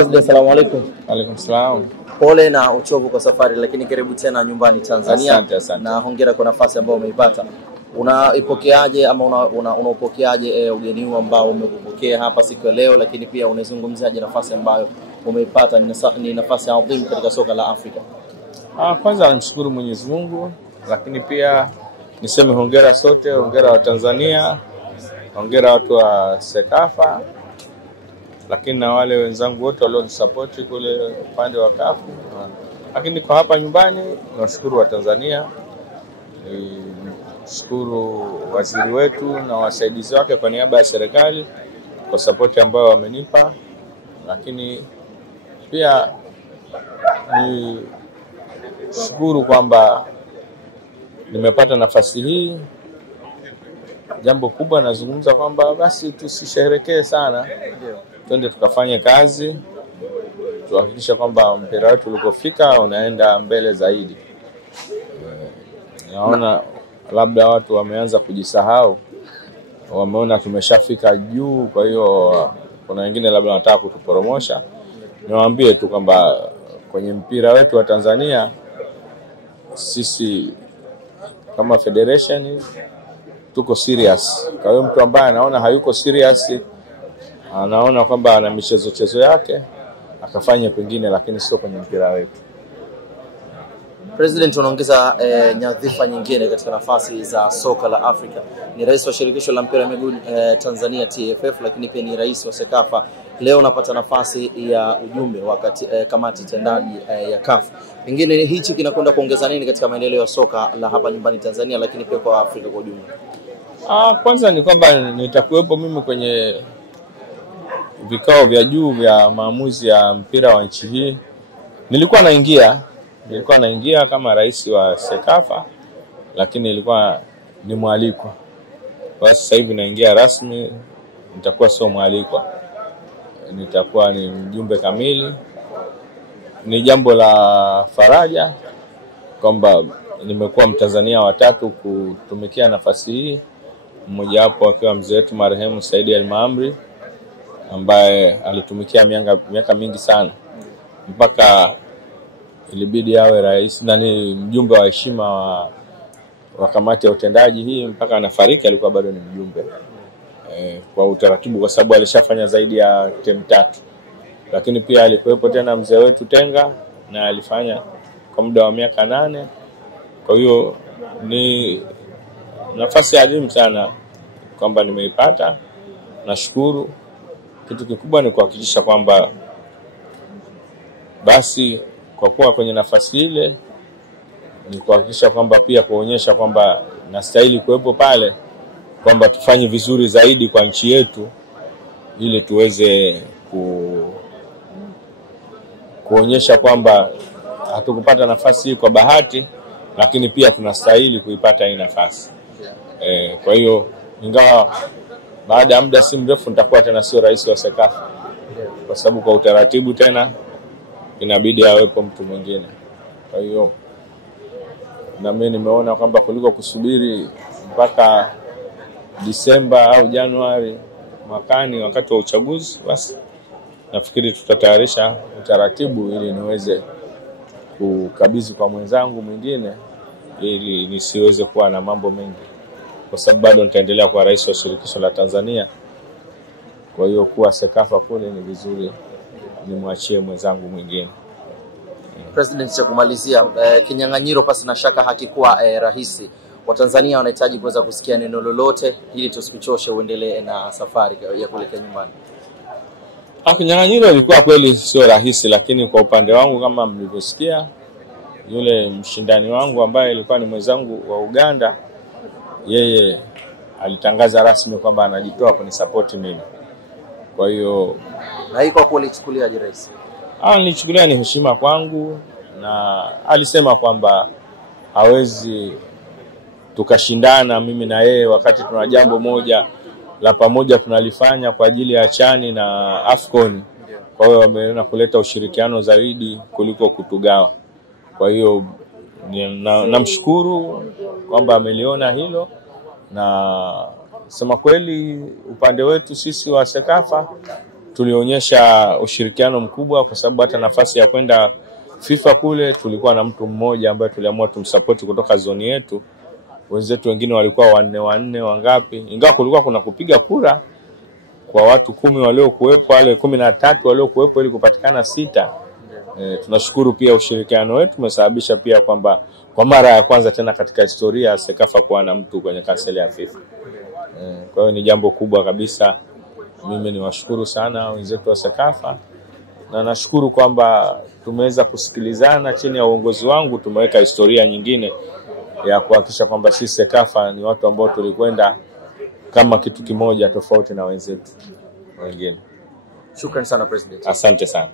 Assalamu alaikum. Alaikum salam. Pole na uchovu kwa safari, lakini karibu tena nyumbani Tanzania. Asante. Na hongera kwa nafasi ambayo umeipata. Unaipokeaje ama unapokeaje ugeni huu ambao umekupokea hapa siku ya leo, lakini pia unazungumziaje nafasi ambayo umeipata? Ni nafasi adhimu katika soka la Afrika. Kwanza nimshukuru Mwenyezi Mungu, lakini pia niseme hongera sote, hongera wa Tanzania, hongera watu wa Sekafa, lakini na wale wenzangu wote walionisupport kule upande wa CAF. Lakini kwa hapa nyumbani nashukuru wa Tanzania, nashukuru waziri wetu na wasaidizi wake kwa niaba ya serikali kwa support ambayo wamenipa, lakini pia ni shukuru kwamba nimepata nafasi hii. Jambo kubwa nazungumza kwamba basi tusisherehekee sana, twende tukafanye kazi, tuhakikisha kwamba mpira wetu ulikofika unaenda mbele zaidi. Naona labda watu wameanza kujisahau, wameona tumeshafika juu, kwa hiyo kuna wengine labda wanataka kutuporomosha. Niwaambie tu kwamba kwenye mpira wetu wa Tanzania sisi kama federation tuko serious. Kwa hiyo mtu ambaye anaona hayuko serious, anaona kwamba ana michezo yake, akafanya pengine, lakini sio kwenye mpira wetu. President unaongeza nyadhifa nyingine katika nafasi za soka la Afrika. Ni rais wa shirikisho la mpira wa miguu Tanzania TFF, lakini pia ni rais wa Sekafa. Leo unapata nafasi ya ujumbe wakati kamati tendaji ya CAF. Pengine hichi kinakwenda kuongeza nini katika maendeleo ya soka la hapa nyumbani Tanzania, lakini pia kwa Afrika kwa ujumla? Kwanza ni kwamba nitakuwepo mimi kwenye vikao vya juu vya maamuzi ya mpira wa nchi hii. Nilikuwa naingia kama rais wa Sekafa, lakini ilikuwa ni mwalikwa. Kwa sasa hivi naingia rasmi, nitakuwa sio mwalikwa, nitakuwa ni mjumbe kamili. Ni jambo la faraja kwamba nimekuwa Mtanzania watatu kutumikia nafasi hii, mmoja wapo akiwa mzee wetu marehemu Said Al-Maamri, ambaye alitumikia miaka mingi sana mpaka ilibidi awe rais na ni mjumbe wa heshima wa kamati ya utendaji hii mpaka anafariki, alikuwa bado ni mjumbe kwa utaratibu, kwa sababu alishafanya zaidi ya term 3. Lakini pia alikuwepo tena mzee wetu Tenga, na alifanya kwa muda wa miaka 8. Kwa hiyo ni nafasi adhimu sana kwamba nimeipata. Nashukuru. Kitu kikubwa ni kuhakikisha kwamba basi kwa kuwa kwenye nafasi ile, ni kuhakikisha kwamba pia kuonyesha kwamba nastahili kuwepo pale, kwamba tufanye vizuri zaidi kwa nchi yetu, ili tuweze kuonyesha kwamba hatukupata nafasi hii kwa bahati, lakini pia tunastahili kuipata hii nafasi. Kwa hiyo ingawa baada ya muda si mrefu nitakuwa tena sio rais wa Sekafa, kwa sababu kwa utaratibu tena inabidi awepo mtu mwingine. Kwa hiyo na mimi nimeona kwamba kuliko kusubiri mpaka Disemba au Januari mwakani wakati wa uchaguzi, basi nafikiri tutatayarisha utaratibu ili niweze kukabidhi kwa mwenzangu mwingine, ili nisiweze kuwa na mambo mengi, kwa sababu bado nitaendelea kuwa rais wa shirikisho la Tanzania. Kwa hiyo kuwa Sekafa kule ni vizuri nimwachie mwenzangu mwingine. President, cha kumalizia, kinyang'anyiro pasi na shaka hakikuwa rahisi. Watanzania wanahitaji kuweza kusikia neno lolote ili tusikuchoshe uendelee na safari ya kuelekea nyumbani. Kinyang'anyiro ilikuwa kweli sio rahisi, lakini kwa upande wangu kama mlivyosikia, yule mshindani wangu ambaye ilikuwa ni mwenzangu wa Uganda, yeye alitangaza rasmi kwamba anajitoa kunisupport mimi. Kwa hiyo na hii kwa kulichukuliaje rais? Nilichukulia ni heshima kwangu, na alisema kwamba hawezi tukashindana mimi na yeye wakati tuna jambo moja la pamoja tunalifanya kwa ajili ya Chani na Afcon. Kwa hiyo wameona kuleta ushirikiano zaidi kuliko kutugawa. Kwa hiyo namshukuru kwamba ameliona hilo, na sema kweli upande wetu sisi wa Sekafa tulionyesha ushirikiano mkubwa, kwa sababu hata nafasi ya kwenda FIFA kule tulikuwa na mtu mmoja ambaye tuliamua tumsupport kutoka zoni yetu. Wenzetu wengine walikuwa wanne wangapi, ingawa kulikuwa kuna kupiga kura kwa watu 10 waliokuwepo, wale 13 waliokuwepo ili kupatikana 6. Tunashukuru pia ushirikiano wetu umesababisha pia kwamba kwa mara ya kwanza tena katika historia ya Sekafa kuwa na mtu kwenye kanseli ya FIFA. Kwa hiyo ni jambo kubwa kabisa. Mimi niwashukuru sana wenzetu wa Sekafa, na nashukuru kwamba tumeweza kusikilizana chini ya uongozi wangu. Tumeweka historia nyingine ya kuhakikisha kwamba sisi Sekafa ni watu ambao tulikwenda kama kitu kimoja tofauti na wenzetu wengine. Shukrani sana President. Asante sana.